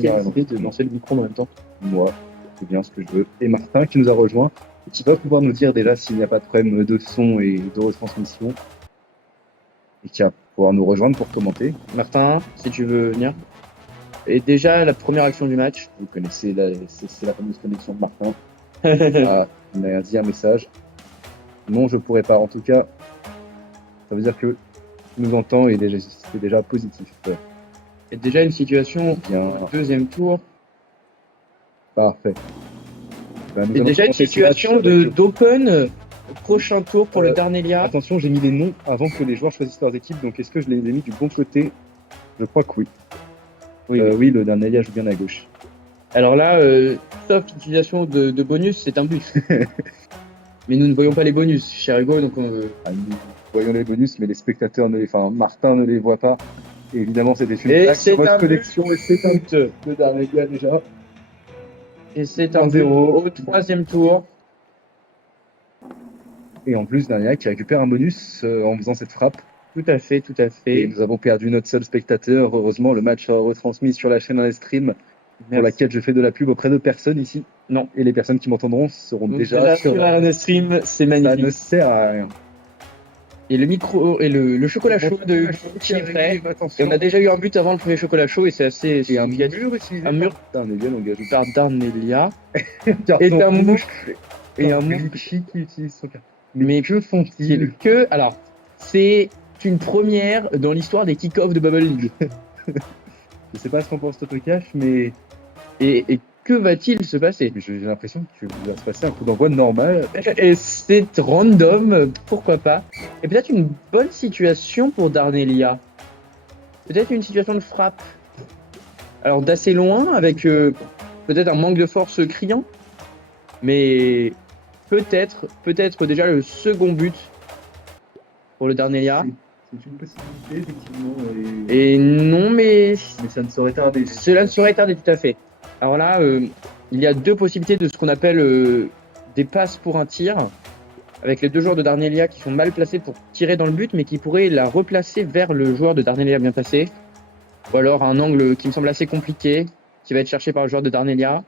Quelle idée de lancer le micro en même temps. Moi, c'est bien ce que je veux. Et Martin qui nous a rejoint, et qui va pouvoir nous dire déjà s'il n'y a pas de problème de son et de retransmission. Et qui va pouvoir nous rejoindre pour commenter. Martin, si tu veux venir. Et déjà, la première action du match. Vous connaissez, c'est la fameuse connexion de Martin. Ah, il m'a dit un message. Non, je pourrais pas. En tout cas, ça veut dire que nous entend et c'est déjà positif. Et déjà une situation Bien, deuxième tour. parfait. Ben, nous Et allons déjà une commencer ce situation match avec- d'open. Prochain tour pour le Darnelia. Attention, j'ai mis les noms avant que les joueurs choisissent leurs équipes, donc est-ce que je les ai mis du bon côté? Je crois que oui. Oui. Oui, le Darnelia joue bien à gauche. Alors là, sauf utilisation de bonus, c'est un but. Mais nous ne voyons pas les bonus, cher Hugo, donc Ah, nous voyons les bonus, mais les spectateurs enfin, Martin ne les voit pas. Et évidemment, c'était une Et blague c'est sur votre un collection, et c'est un but. de Darnelia déjà. Et c'est un 1-0. but au troisième tour. Et en plus, Darnelia qui récupère un bonus en faisant cette frappe. Tout à fait, tout à Et fait. nous avons perdu notre seul spectateur. Heureusement, le match sera retransmis sur la chaîne stream pour Merci. laquelle je fais de la pub auprès de personnes ici. Non. Et les personnes qui m'entendront seront Donc déjà sur la- un stream, c'est Ça magnifique. ne sert à rien. Et le micro et le chocolat chaud de qui est prêt. Et on a déjà eu un but avant le premier chocolat chaud et c'est assez Et un significatif. mur utilisé. Un mur. Putain, on est bien engagé. Par Darnelia. Carton Et un rouge. mouche. Et un mouche. Richie qui utilise son carton. Mais que font-ils? alors, c'est une première dans l'histoire des kick-offs de Bubble League. Je sais pas ce qu'en pense Totocash, mais Et que va-t-il se passer? j'ai l'impression qu'il va se passer un coup d'envoi normal. Et c'est random, pourquoi pas. Et peut-être une bonne situation pour Darnelia. Peut-être une situation de frappe. Alors d'assez loin, avec peut-être un manque de force criant. Mais peut-être déjà le second but pour le Darnelia. C'est une possibilité, effectivement. Et non, mais Mais ça ne saurait tarder. cela ne saurait tarder tout à fait. Alors là, il y a deux possibilités de ce qu'on appelle des passes pour un tir, avec les deux joueurs de Darnelia qui sont mal placés pour tirer dans le but, mais qui pourraient la replacer vers le joueur de Darnelia bien placé. Ou alors un angle qui me semble assez compliqué, qui va être cherché par le joueur de Darnelia.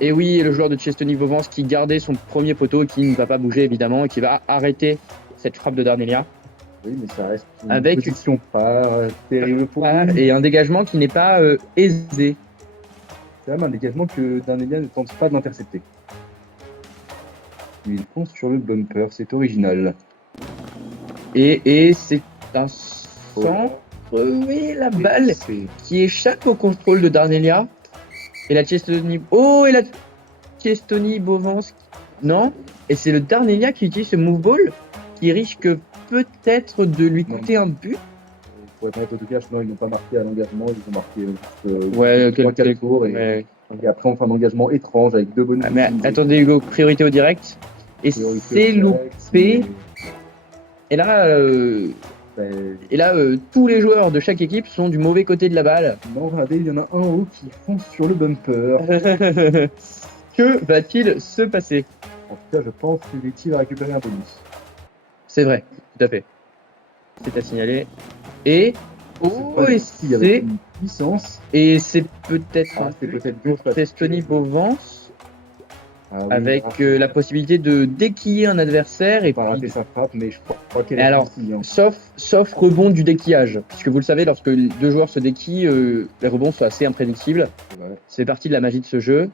Et oui, le joueur de Chestony Vovance qui gardait son premier poteau, qui ne va pas bouger évidemment, et qui va arrêter cette frappe de Darnelia. Oui, mais ça reste une Avec position pas terrible pour lui. Et un dégagement qui n'est pas aisé. C'est même un dégagement que Darnelia ne tente pas d'intercepter. Il fonce sur le bumper, c'est original. Et c'est un centre, oui, la balle C'est- qui échappe au contrôle de Darnelia. Et la Chestony... Oh, et la Chestony Bovance... Non. Et c'est le Darnelia qui utilise ce move ball qui risque peut-être de lui coûter un but. Pour être honnête, Totocash, non, ils n'ont pas marqué à l'engagement, ils ont marqué juste Ouais, 3-4 tours. Et, ouais. et après, on fait un engagement étrange avec deux bonus. Ah, mais attendez Hugo, priorité au direct. Et c'est loupé. Et là, tous les joueurs de chaque équipe sont du mauvais côté de la balle. Non, regardez, il y en a un en haut qui fonce sur le bumper. Que va-t-il se passer? En tout cas, je pense que Letty va récupérer un bonus. C'est vrai, tout à fait. C'est à signaler. Et Avec une puissance. et c'est peut-être C'est peut-être Chestony Bovance Ah oui, avec non, la possibilité de déquiller un adversaire et pas rater sa frappe, mais je crois qu'elle Et est alors, réussie, hein. sauf rebond du déquillage, puisque vous le savez, lorsque deux joueurs se déquillent, les rebonds sont assez imprédictibles. Ouais. C'est partie de la magie de ce jeu.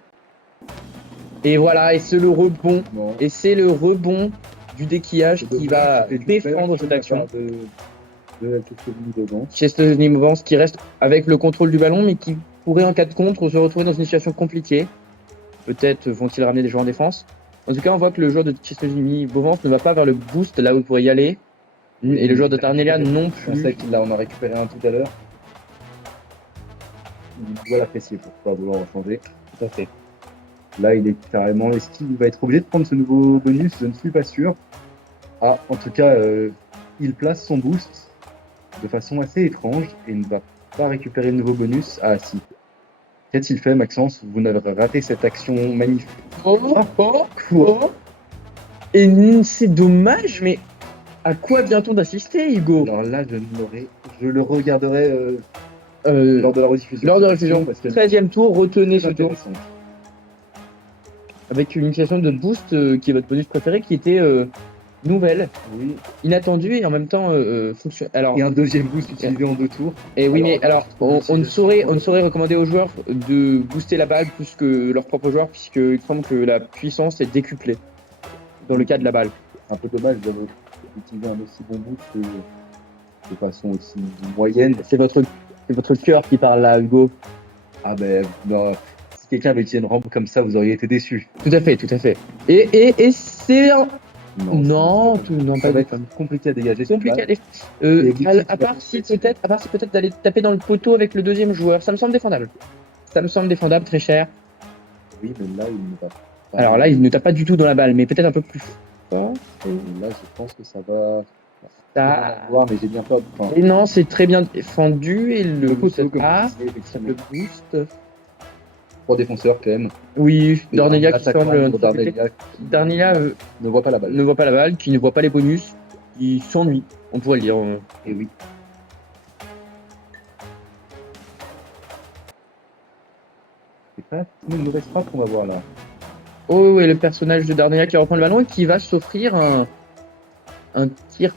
Et voilà, et c'est le rebond, Non. et c'est le rebond du déquillage qui va Et du défendre fait cette action. de la Chestony dedans. Chestony Vovance qui reste avec le contrôle du ballon, mais qui pourrait en cas de contre se retrouver dans une situation compliquée. Peut-être vont-ils ramener des joueurs en défense. En tout cas, on voit que le joueur de Chestony Vovance ne va pas vers le boost là où il pourrait y aller. Et le joueur de Darnelia non On plus. sait qu'il en a récupéré un tout à l'heure. Il doit l'apprécier pour pas vouloir en changer. Tout à fait. Là, il est carrément. Est-ce qu'il va être obligé de prendre ce nouveau bonus? Je ne suis pas sûr. Ah, en tout cas, il place son boost de façon assez étrange et ne va pas récupérer le nouveau bonus. Ah, si. Qu'a-t-il fait, Maxence? Vous n'avez raté cette action magnifique. Oh. Et c'est dommage, mais à quoi vient-on d'assister, Hugo? Alors là, je le regarderai lors de la rediffusion. Lors de la rediffusion, parce que 13e tour, retenez ce c'est tour. intéressant. Avec une utilisation de boost qui est votre bonus préféré, qui était nouvelle, Oui. inattendue et en même temps fonctionnelle. Alors, Et un deuxième boost utilisé en 2 tours. et oui, mais alors, on ne saurait utilisation- recommander aux joueurs de booster la balle plus que leurs propres joueurs, puisqu'il semble que la puissance est décuplée dans le cas de la balle. Un peu dommage d'utiliser un aussi bon boost de façon aussi moyenne. C'est votre cœur qui parle là, Hugo. Ah ben, non, si quelqu'un avait utilisé une rampe comme ça, vous auriez été déçu. Tout à fait, tout à fait. Et c'est un... Non, non, ça pas va du être tout. compliqué à dégager. Compliqué. Et À part si peut-être d'aller taper dans le poteau avec le deuxième joueur, ça me semble défendable. Ça me semble défendable, très cher. Oui, mais là, il ne va pas. Alors là, il ne tape pas du tout dans la balle, mais peut-être un peu plus fort. Et là, je pense que ça va. Ça... Voir, mais j'ai bien peur. Enfin, Et non, c'est très bien défendu et le poteau, comme ah, vous disiez, effectivement. le boost. 3 défenseurs quand même. Oui, Et Dornelia un qui attaquant, semble. Dornelia Darnelia ne voit pas la balle. ne voit pas la balle, qui ne voit pas les bonus, qui s'ennuie, on pourrait le dire. Et oui. C'est pas une mauvaise frappe qu'on va voir là. Oh, et le personnage de Darnelia qui reprend le ballon et qui va s'offrir un tir Ça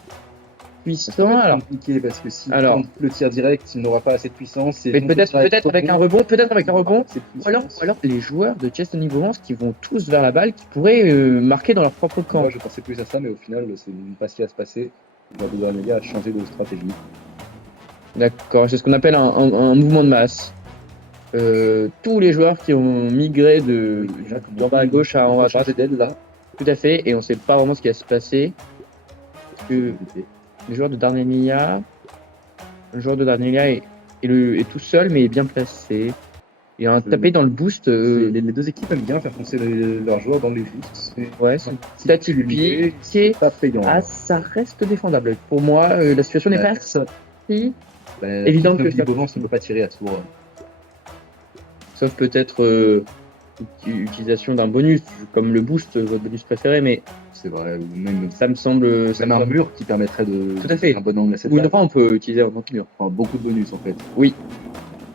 puissant. va être Alors, compliqué parce que si Alors. tente le tir direct, il n'aura pas assez de puissance. Et mais donc, peut-être ça va être avec un rebond. rebond, peut-être avec un rebond. C'est Ou alors les joueurs de Chesney Vance qui vont tous vers la balle, qui pourraient marquer dans leur propre camp. Moi, je pensais plus à ça, mais au final, c'est pas ce qui va se passer. Dornelia a changé de stratégie. D'accord, c'est ce qu'on appelle un mouvement de masse. Tous les joueurs qui ont migré d'en bas à gauche à en bas à droite, d'aide là. tout à fait, et on sait pas vraiment ce qui va se passer. Parce que le joueur de Darnelia est tout seul, mais est bien placé. Il a tapé dans le boost. Les deux équipes aiment bien faire foncer leurs joueurs dans les boosts. Ouais, c'est peut-être c'est pas payant. Ah, ça reste défendable. Pour moi, la situation n'est pas ça. si Évident évidente que ça. Bovance ne peut pas tirer à tour. Sauf peut-être utilisation d'un bonus, comme le boost, votre bonus préféré, mais C'est vrai, ou même, ça me semble. même un mur qui permettrait de. Tout à fait. Un bon angle à cette Ou une balle. rampe on peut utiliser en mur. Enfin, beaucoup de bonus en fait. Oui.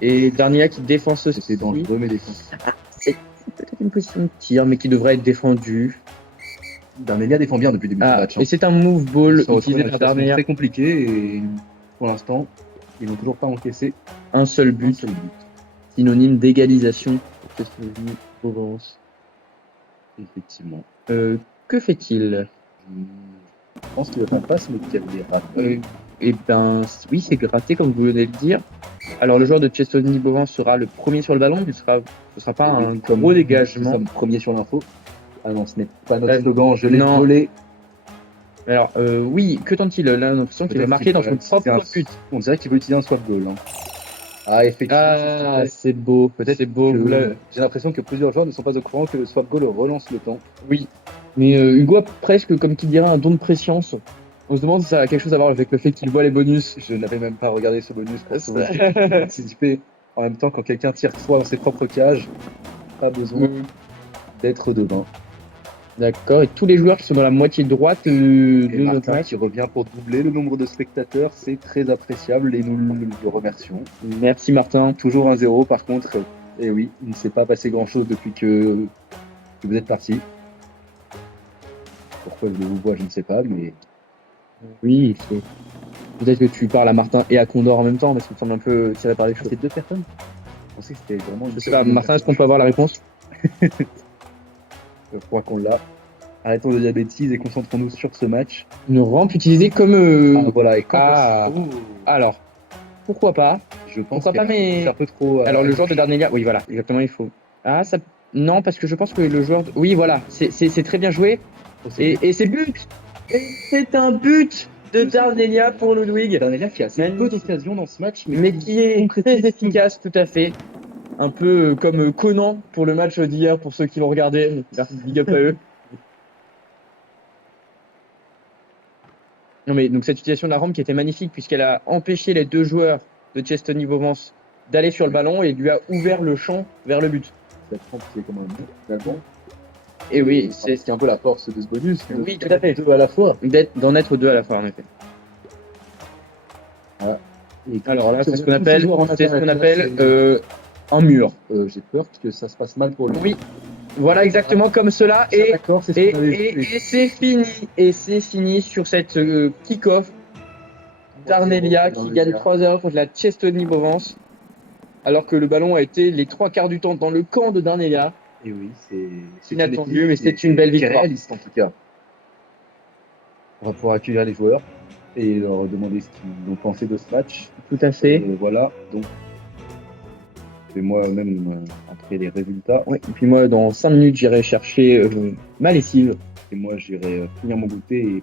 Et Darnelia qui défend ceci. C'est dangereux, mais défense. C'est peut-être une position de tir, mais qui devrait être défendue. Darnelia défend bien depuis le début du match. Et c'est un move ball utilisé par C'est Darnelia. très compliqué et pour l'instant, ils n'ont toujours pas encaissé Un seul un but, seul but. synonyme d'égalisation. Provence. Effectivement. Que fait-il Je pense qu'il va faire passe, mais qu'il y a des ratés. Eh ben, oui, c'est gratté, comme vous venez de le dire. Alors, le joueur de Chestony Bovin sera le premier sur le ballon, mais ce sera pas un gros dégagement. Nous sommes premiers sur l'info. Ah non, ce n'est pas notre slogan, je l'ai non. volé. Alors, oui, que tente-t-il là, on a l'impression qu'il va marquer dans son propre but. On dirait qu'il veut utiliser un swap goal. Hein. Ah, effectivement. Ah, c'est beau. Peut-être c'est beau. j'ai l'impression que plusieurs joueurs ne sont pas au courant que le swap goal relance le temps. Oui. Mais Hugo a presque, comme qui dirait, un don de préscience. On se demande si ça a quelque chose à voir avec le fait qu'il voit les bonus. Je n'avais même pas regardé ce bonus pour anticiper. En même temps, quand quelqu'un tire soit dans ses propres cages, pas besoin d'être devant. D'accord, et tous les joueurs qui sont dans la moitié droite de notre Martin match. qui revient pour doubler le nombre de spectateurs, c'est très appréciable et nous le remercions. Merci Martin. Toujours 1-0 par contre, et oui, il ne s'est pas passé grand chose depuis que vous êtes parti. Pourquoi je vous vois, je ne sais pas, mais Oui, peut-être que tu parles à Martin et à Condor en même temps, parce que ça me semble un peu tiré par les cheveux. c'était 2 personnes. Je pensais que c'était vraiment. Je sais pas, Martin, est-ce qu'on peut avoir la réponse? Je crois qu'on l'a. Arrêtons de dire bêtises et concentrons-nous sur ce match. Une rampe utilisée comme. Voilà, et quand Alors, pourquoi pas? je pense Pourquoi pas, mais. c'est un peu trop. Alors, le joueur de Darnelia, oui, voilà, exactement, il faut. Ah, ça. Non, parce que je pense que le joueur. Oui, voilà, c'est très bien joué. Et c'est but! Et c'est un but de Darnelia pour Ludwig. Darnelia qui a assez peu d'occasions dans ce match, Mais qui est très efficace, tout à fait. Un peu comme Conan pour le match d'hier, pour ceux qui l'ont regardé. Merci, big up à eux. Non mais donc cette utilisation de la rampe qui était magnifique puisqu'elle a empêché les deux joueurs de Chestony Vovance d'aller sur le ballon et lui a ouvert le champ vers le but. Cette rampe, c'est comme un but, d'accord. Et oui, c'est un peu la force de ce bonus. Oui, tout à fait. Deux à la fois. D'en être deux à la fois en effet. Voilà. Et Alors là, si c'est ce on qu'on a tous ces appelle, joueurs en c'est ce qu'on attaque, appelle c'est- un mur. J'ai peur que ça se passe mal pour lui. Oui, voilà exactement comme cela. Ça, d'accord, c'est ce qu'on avait vu. Et c'est fini. Et c'est fini sur cette kick-off d'Arnelia qui gagne 3-0 contre la Chestonie Bovance. Alors que le ballon a été les 3 quarts du temps dans le camp de Darnelia. Et oui, c'est Inattendu, équipe mais qui c'est une belle qui est victoire. réaliste en tout cas. On va pouvoir accueillir les joueurs et leur demander ce qu'ils ont pensé de ce match. Tout à fait. Voilà, donc je vais moi-même entrer les résultats. Ouais, et puis moi, dans 5 minutes, j'irai chercher ma lessive. Et moi, j'irai finir mon goûter et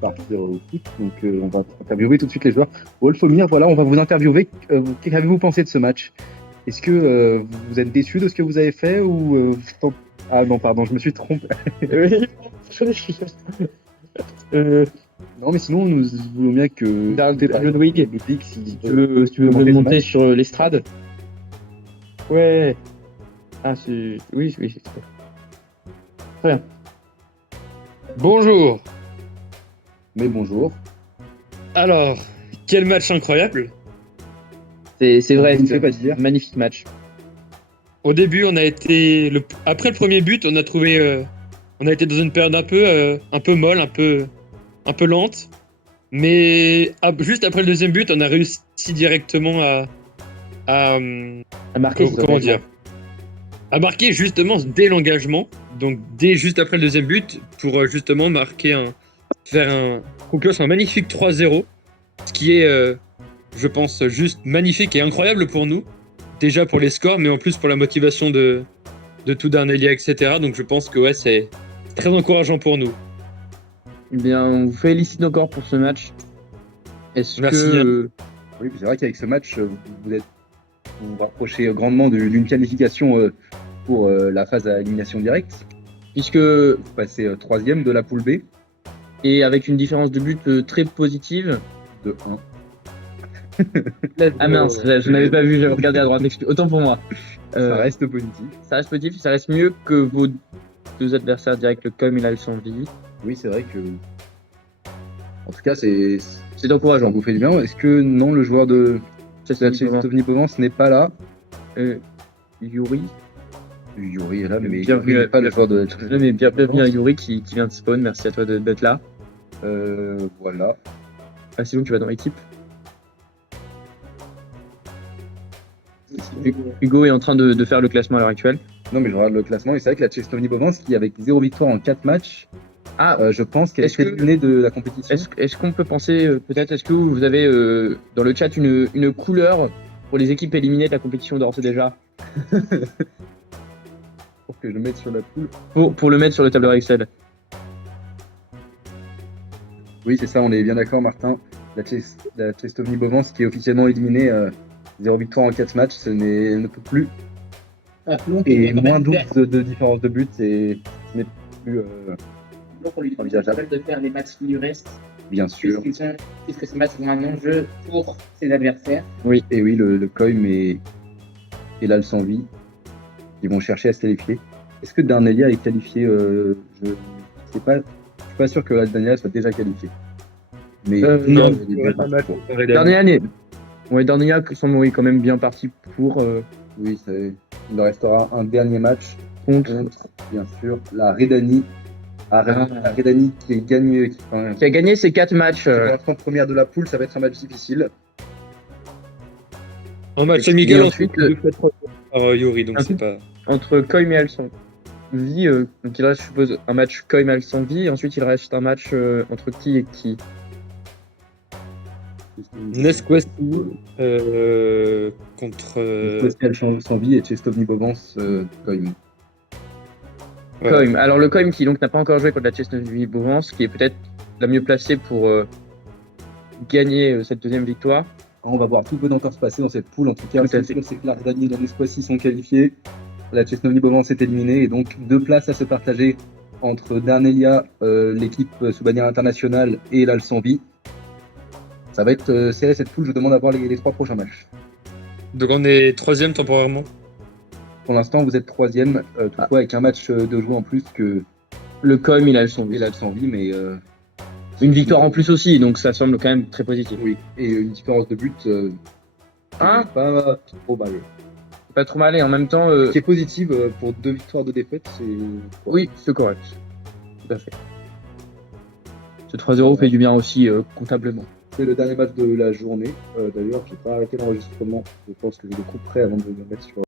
partir au foot. Donc, on va interviewer tout de suite les joueurs. Wolfomir, voilà, on va vous interviewer. Qu'avez-vous pensé de ce match? Est-ce que vous êtes déçu de ce que vous avez fait ou Ah non, pardon, je me suis trompé. Non, mais sinon, nous voulons bien que Ludwig, Ludwig, si tu veux commenter ce monter match. sur l'estrade? Ouais. Ah, c'est... Oui, c'est très bien. Bonjour. Mais bonjour. Alors, quel match incroyable. C'est vrai, Je ne c'est sais pas dire. magnifique match. Au début, on a été après le premier but, on a trouvé on a été dans une période un peu molle, un peu lente, mais juste après le deuxième but, on a réussi directement à Marqué, comment dire, à marquer justement dès l'engagement, donc dès juste après le deuxième but pour justement conclure sur un magnifique 3-0, ce qui est je pense juste magnifique et incroyable pour nous, déjà pour les scores, mais en plus pour la motivation de tout Darnelia, etc. Donc je pense que ouais, c'est très encourageant pour nous. Eh bien, on vous félicite encore pour ce match. Est-ce Merci, que... Oui, c'est vrai qu'avec ce match, vous vous rapprochez grandement d'une qualification pour la phase à élimination directe. Puisque... Vous passez 3e de la poule B Et avec une différence de but très positive. de 1. Ah mince, je n'avais pas vu, j'avais regardé à droite. Autant pour moi. Ça reste positif. Ça reste positif, ça reste mieux que vos 2 adversaires directs, le Com et l'Alsanvi. Oui, c'est vrai que. En tout cas, c'est encourageant. Ça vous fait du bien. Est-ce que non, le joueur de la Chestonie Bovance n'est pas là? Yuri. Yuri est là, mais Bienvenue Yuri n'est pas le joueur de la Non, mais bienvenue à Yuri qui vient de spawn. Merci à toi d'être là. Voilà. Ah, sinon, tu vas dans l'équipe. Hugo est en train de faire le classement à l'heure actuelle. Non, mais je regarde le classement et c'est vrai que la Chestonie Bovance, qui avec 0 victoire en 4 matchs, je pense qu'elle est éliminée de la compétition. Est-ce qu'on peut penser, peut-être, est-ce que vous avez dans le chat une couleur pour les équipes éliminées de la compétition d'ores et déjà? Pour que je le mette sur la poule. Pour le mettre sur le tableur Excel. Oui, c'est ça, on est bien d'accord, Martin. La Chestonie Bovance qui est officiellement éliminée, 0 victoire en 4 matchs, elle ne peut plus. Et moins 12 de différence de but, ce n'est plus Donc on lui envisageable. de faire les matchs qui lui restent, Bien sûr. puisque ces matchs ont un enjeu pour ses adversaires. Oui, et oui, le COIM et l'Alsanvi, ils vont chercher à se qualifier. Est-ce que Darnelia est qualifié? Je suis pas sûr que la Darnelia soit déjà qualifiée. Mais Non, il est bien parti pour. Dernière année. Ouais, Darnia sont quand même bien partis pour. Oui, il leur restera un dernier match contre bien sûr, la Redani. La Redani qui a gagné ses 4 matchs. la première de la poule, ça va être un match difficile. Un match Et amical ensuite, ensuite 2 fois 3 par Yuri, donc ensuite- c'est pas. Entre Koim et Alsanvi, donc il reste, je suppose, un match Koim et Alsanvi. Ensuite, il reste un match entre qui et qui? Nesquesti contre. Alsanvi et Chestonie Bovance, COIM. Voilà. Koim. Alors le Koim qui donc n'a pas encore joué contre la Chestonie Bovance, qui est peut-être la mieux placée pour gagner cette deuxième victoire. On va voir, tout peut encore se passer dans cette poule. En tout cas, Tout à ce qui est fait. sûr, c'est que la Redani et la Nesquati sont qualifiés. La Chestonie Bovance est éliminée et donc 2 places à se partager entre Darnelia, l'équipe sous bannière internationale, et l'Alsanvi. Ça va être serré cette poule. Je demande à voir les 3 prochains matchs. Donc on est 3ème temporairement. Pour l'instant, vous êtes 3e, toutefois avec un match de jouer en plus que Le Koim et l'Alsanvi. l'Alsanvi, mais Une victoire en plus aussi, donc ça semble quand même très positif. Oui, et une différence de but Hein pas trop mal. Pas trop mal et en même temps, Qui est positive pour 2 victoires, 2 défaites, c'est... oui, c'est correct. Tout à fait. Ce 3-0 fait du bien aussi comptablement. C'est le dernier match de la journée. D'ailleurs, j'ai pas arrêté l'enregistrement. Je pense que je le couperai avant de me mettre sur